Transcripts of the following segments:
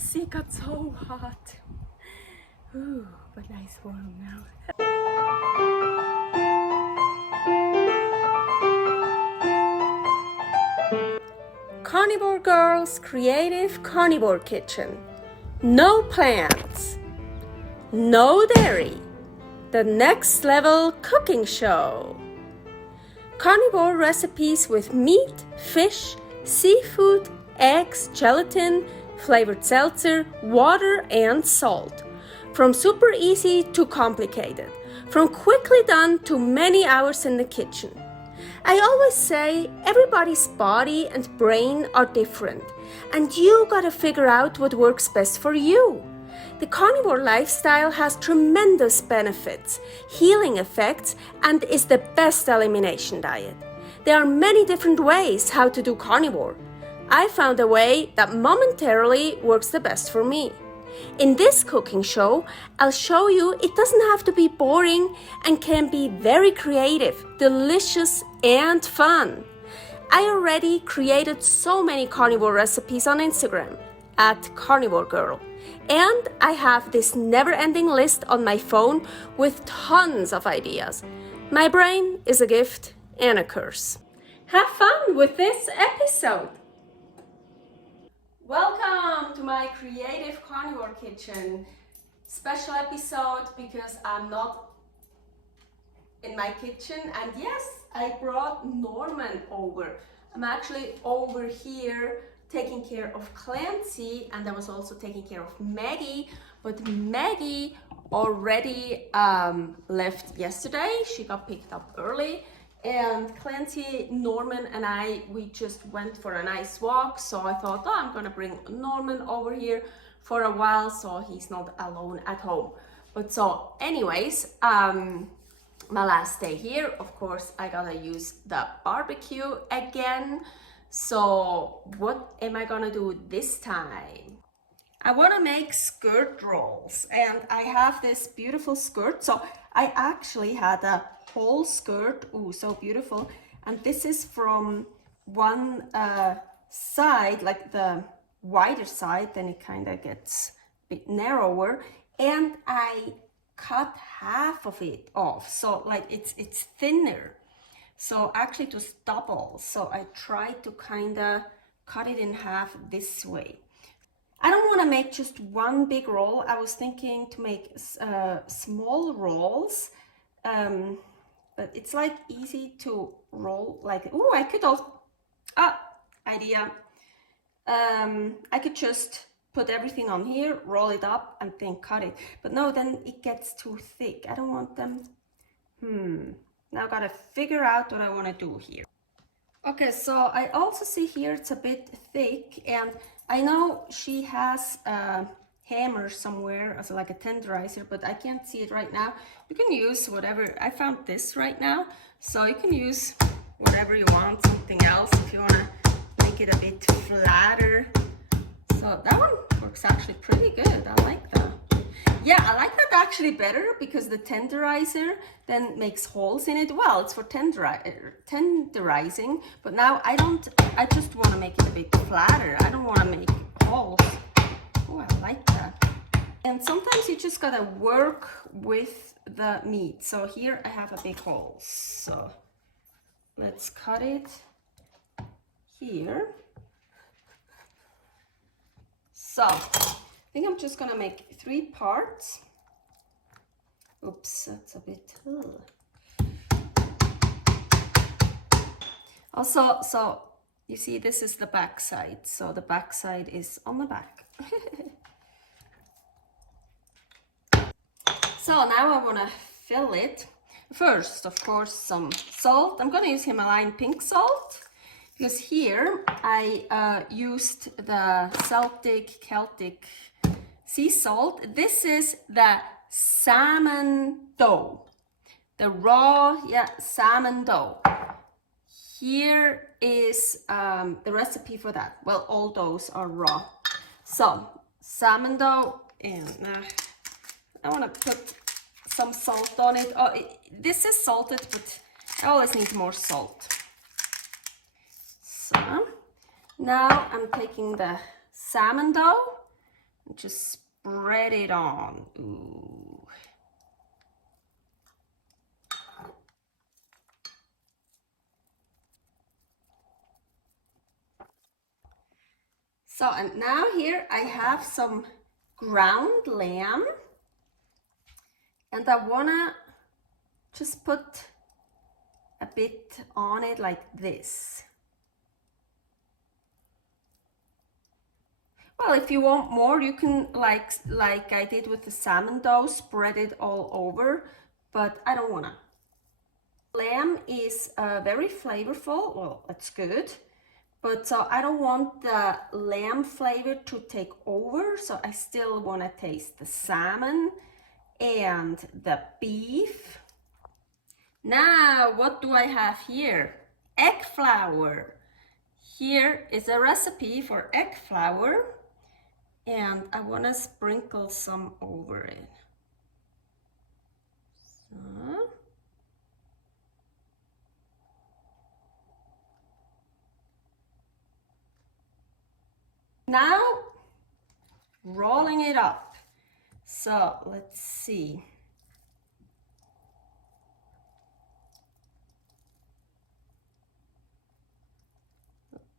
sea got so hot. Ooh, but nice warm now. Carnivore Girl's Creative Carnivore Kitchen. No plants, no dairy, the next level cooking show. Carnivore recipes with meat, fish, seafood, eggs, gelatin, flavored seltzer, water, and salt. From super easy to complicated, from quickly done to many hours in the kitchen. I always say everybody's body and brain are different, and you gotta figure out what works best for you. The carnivore lifestyle has tremendous benefits, healing effects, and is the best elimination diet. There are many different ways how to do carnivore. I found a way that momentarily works the best for me. In this cooking show, I'll show you it doesn't have to be boring and can be very creative, delicious, and fun. I already created so many carnivore recipes on Instagram at karnivorgirl. And I have this never-ending list on my phone with tons of ideas. My brain is a gift and a curse. Have fun with this episode! Welcome to my Creative Carnivore Kitchen. Special episode because I'm not in my kitchen, and yes, I brought Norman over. I'm actually over here taking care of Clancy, and I was also taking care of Maggie, but Maggie already left yesterday. She got picked up early, and Clancy, Norman, and we just went for a nice walk, so I thought, oh, I'm gonna bring Norman over here for a while so he's not alone at home. But so anyways, my last day here, of course, I gotta use the barbecue again. So what am I gonna do this time? I wanna make skirt rolls, and I have this beautiful skirt. So I actually had a whole skirt, ooh, so beautiful. And this is from one side, like the wider side, then it kind of gets a bit narrower. And I cut half of it off, so like it's thinner. So actually it was double, so I tried to kind of cut it in half this way. I don't want to make just one big roll. I was thinking to make small rolls, but it's like easy to roll like, oh, I could also, idea. I could just put everything on here, roll it up, and then cut it. But no, then it gets too thick. I don't want them. Now I gotta figure out what I want to do here. Okay, so I also see here it's a bit thick, and I know she has a hammer somewhere as like a tenderizer, but I can't see it right now. You can use whatever. I found this right now, so you can use whatever you want, something else if you want to make it a bit flatter. So that one works actually pretty good. I like that. Yeah, I like that actually better because the tenderizer then makes holes in it. Well, it's for tenderizing, but now I just want to make it a bit flatter. I don't want to make holes. Oh, I like that. And sometimes you just gotta work with the meat. So here I have a big hole. So let's cut it here. So I think I'm just gonna make 3 parts. Oops, that's a bit. Also, so you see, this is the back side. So the back side is on the back. So now I wanna fill it. First, of course, some salt. I'm gonna use Himalayan pink salt, because here I used the Celtic sea salt. This is the salmon dough, the raw salmon dough. Here is the recipe for that. Well, all doughs are raw. So salmon dough, and I want to put some salt on it. Oh, this is salted, but I always need more salt. So now I'm taking the salmon dough, and just spread it on. Ooh. So, and now here I have some ground lamb, and I wanna just put a bit on it like this. Well, if you want more, you can, like I did with the salmon dough, spread it all over, but I don't wanna. Lamb is very flavorful, well, it's good, but so I don't want the lamb flavor to take over, so I still wanna taste the salmon and the beef. Now, what do I have here? Egg flour. Here is a recipe for egg flour, and I want to sprinkle some over it. So. Now, rolling it up. So, let's see.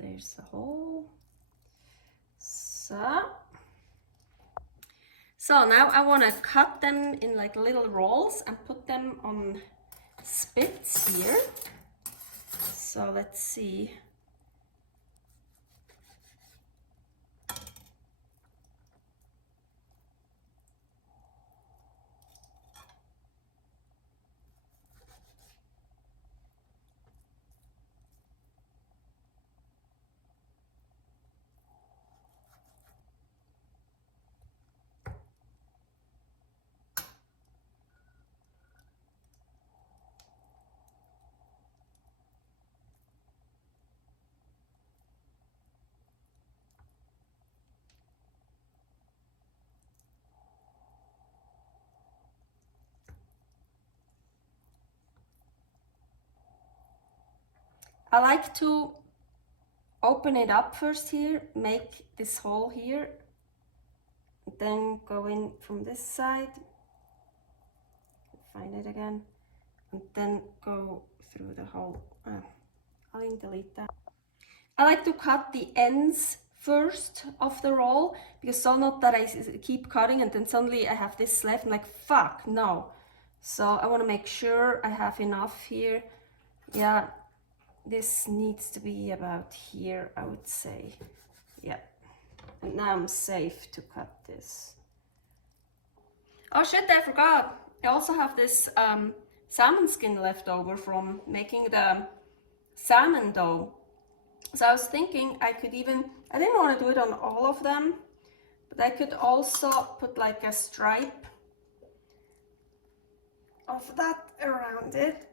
There's the hole. So now I want to cut them in like little rolls and put them on spits here. So let's see. I like to open it up first here, make this hole here, then go in from this side, find it again, and then go through the hole. I'll delete that. I like to cut the ends first of the roll, because so not that I keep cutting and then suddenly I have this left, I'm like, fuck, no. So I want to make sure I have enough here. Yeah. This needs to be about here, I would say. Yeah. And now I'm safe to cut this. Oh shit, I forgot. I also have this salmon skin left over from making the salmon dough. So I was thinking I could even, I didn't want to do it on all of them, but I could also put like a stripe of that around it.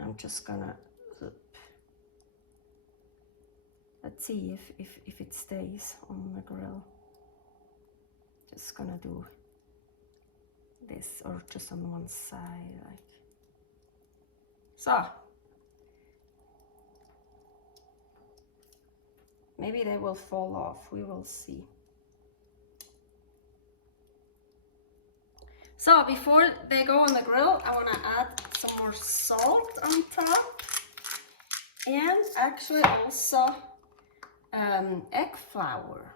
I'm just gonna, let's see if it stays on the grill. Just gonna do this, or just on one side, like so. Maybe they will fall off, we will see. So before they go on the grill, I want to add some more salt on top, and actually also egg flour.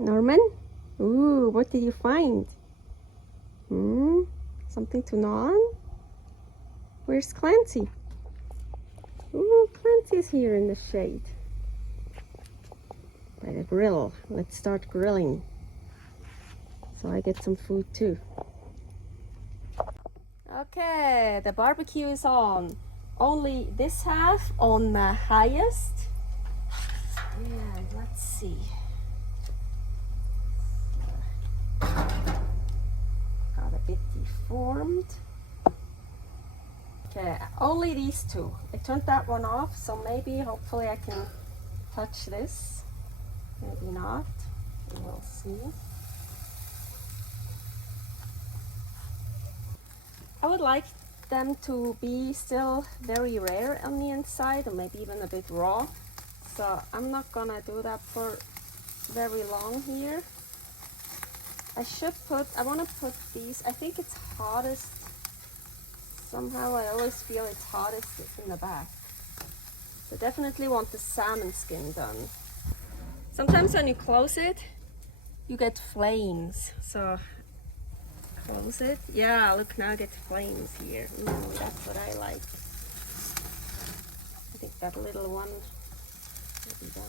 Norman? Ooh, what did you find? Something to gnaw on? Where's Clancy? Ooh, Clancy's here in the shade. By the grill. Let's start grilling, so I get some food too. Okay, the barbecue is on. Only this half on the highest. And let's see. Got a bit deformed. Okay, only these two. I turned that one off, so maybe, hopefully I can touch this. maybe not. We'll see. I would like them to be still very rare on the inside, or maybe even a bit raw. So I'm not gonna do that for very long here. I want to put these, I think it's hottest, somehow I always feel it's hottest in the back. So definitely want the salmon skin done. Sometimes when you close it, you get flames. So close it. Yeah, look, now I get flames here. That's what I like. I think that little one will be done.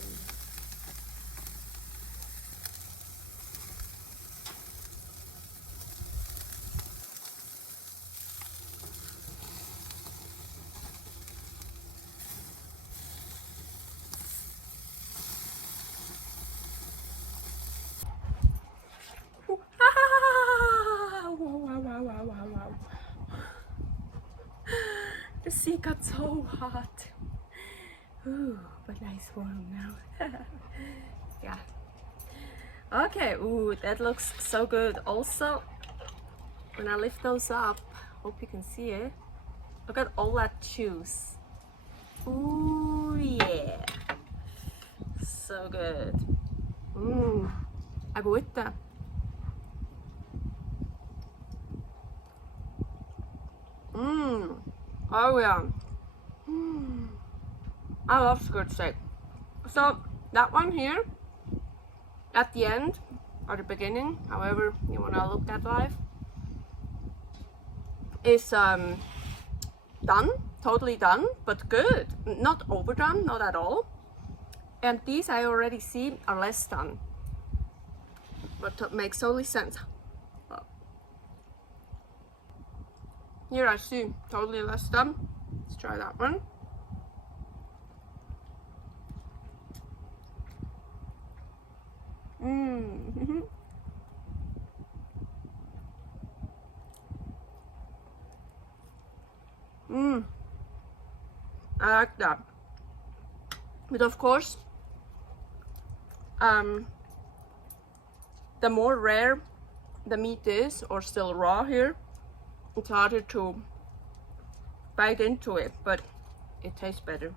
Wow. The sea got so hot. Ooh, but nice warm now. Yeah. Okay, ooh, that looks so good. Also, when I lift those up, hope you can see it. Look at all that juice. Ooh, yeah. So good. Agüita. Oh yeah. I love skirt steak. So that one here, at the end, or the beginning, however you want to look at life, is done, totally done, but good. Not overdone, not at all. And these I already see are less done. But that makes totally sense. Here I see totally less done. Let's try that one. I like that. But of course, the more rare the meat is, or still raw here, it's harder to bite into it, but it tastes better.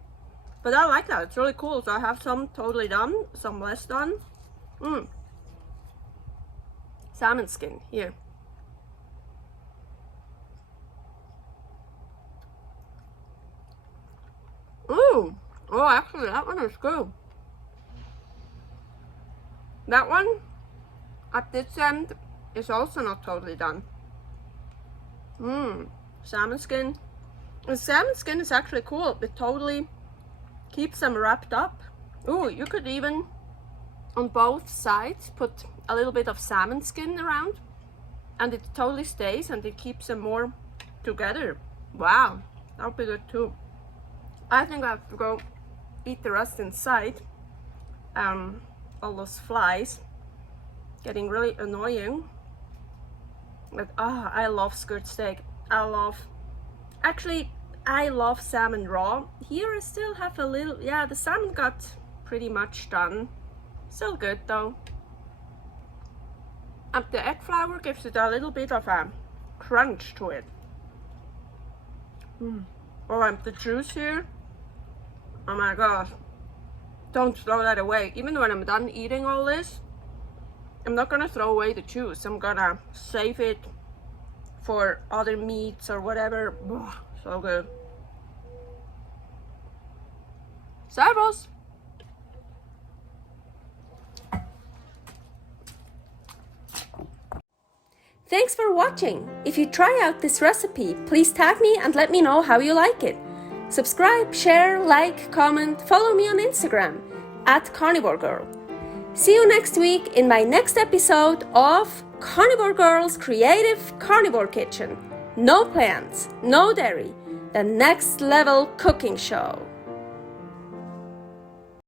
But I like that, it's really cool. So I have some totally done, some less done. Salmon skin here. Ooh, oh, actually that one is good. That one at this end is also not totally done. Salmon skin. The salmon skin is actually cool. It totally keeps them wrapped up. Ooh, you could even on both sides put a little bit of salmon skin around, and it totally stays and it keeps them more together. Wow, that would be good too. I think I have to go eat the rest inside. All those flies getting really annoying. But I love skirt steak. I love salmon raw. Here I still have a little, yeah, the salmon got pretty much done. Still good though. And the egg flour gives it a little bit of a crunch to it. Oh, and the juice here. Oh my gosh. Don't throw that away. Even when I'm done eating all this, I'm not gonna throw away the juice. I'm gonna save it for other meats or whatever. Oh, so good. Servus! Thanks for watching. If you try out this recipe, please tag me and let me know how you like it. Subscribe, share, like, comment, follow me on Instagram @carnivorgirl. See you next week in my next episode of Carnivore Girl's Creative Carnivore Kitchen. No plants, no dairy, the next level cooking show.